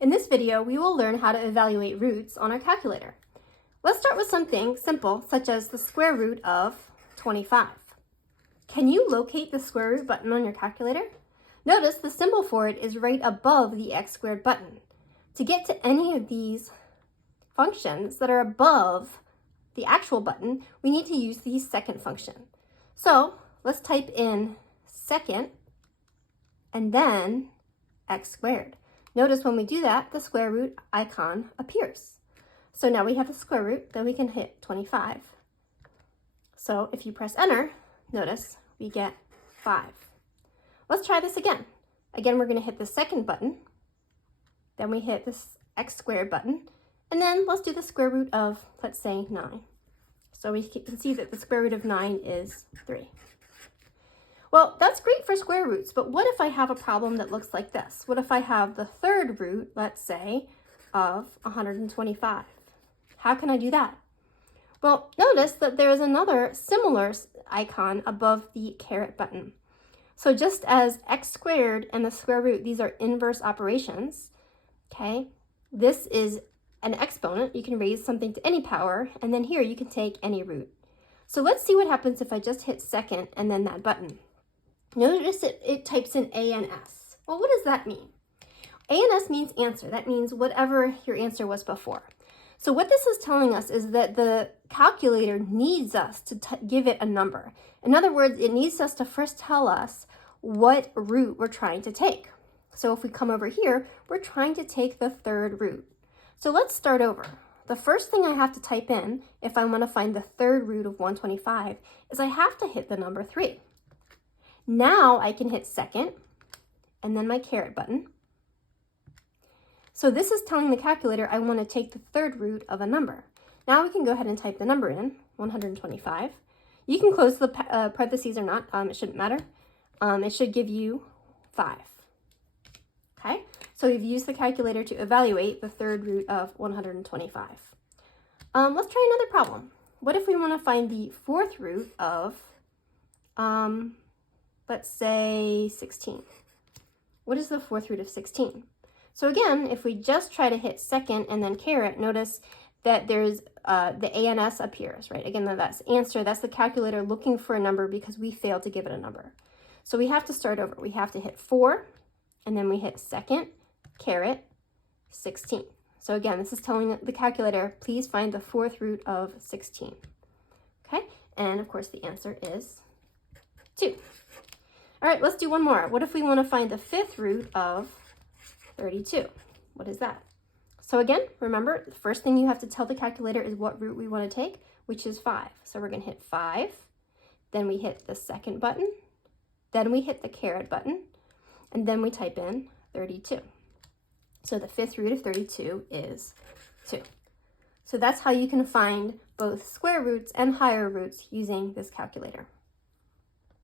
In this video, we will learn how to evaluate roots on our calculator. Let's start with something simple, such as the square root of 25. Can you locate the square root button on your calculator? Notice the symbol for it is right above the x squared button. To get to any of these functions that are above the actual button, we need to use the second function. So let's type in second and then x squared. Notice when we do that, the square root icon appears. So now we have the square root, then we can hit 25. So if you press enter, notice we get 5. Let's try this again. Again, we're going to hit the second button, then we hit this x squared button, and then let's do the square root of, let's say, 9. So we can see that the square root of 9 is 3. Well, that's great for square roots, but what if I have a problem that looks like this? What if I have the third root, let's say, of 125? How can I do that? Well, notice that there is another similar icon above the caret button. So just as x squared and the square root, these are inverse operations, okay? This is an exponent. You can raise something to any power, and then here you can take any root. So let's see what happens if I just hit second and then that button. Notice it types in ANS. Well, what does that mean? ANS means answer. That means whatever your answer was before. So what this is telling us is that the calculator needs us to give it a number. In other words, it needs us to first tell us what root we're trying to take. So if we come over here, we're trying to take the third root. So let's start over. The first thing I have to type in if I want to find the third root of 125 is I have to hit the number 3. Now I can hit second and then my caret button. So this is telling the calculator I want to take the third root of a number. Now we can go ahead and type the number in, 125. You can close the parentheses or not, it shouldn't matter. It should give you 5. Okay, so we've used the calculator to evaluate the third root of 125. Let's try another problem. What if we want to find the fourth root of, let's say 16. What is the fourth root of 16? So again, if we just try to hit second and then caret, notice that there's the ANS appears, right? Again, that's answer. That's the calculator looking for a number because we failed to give it a number. So we have to start over. We have to hit 4, and then we hit second, caret, 16. So again, this is telling the calculator, please find the fourth root of 16. Okay, and of course the answer is 2. All right, let's do one more. What if we want to find the fifth root of 32? What is that? So again, remember, the first thing you have to tell the calculator is what root we want to take, which is 5. So we're going to hit 5, then we hit the second button, then we hit the caret button, and then we type in 32. So the fifth root of 32 is 2. So that's how you can find both square roots and higher roots using this calculator.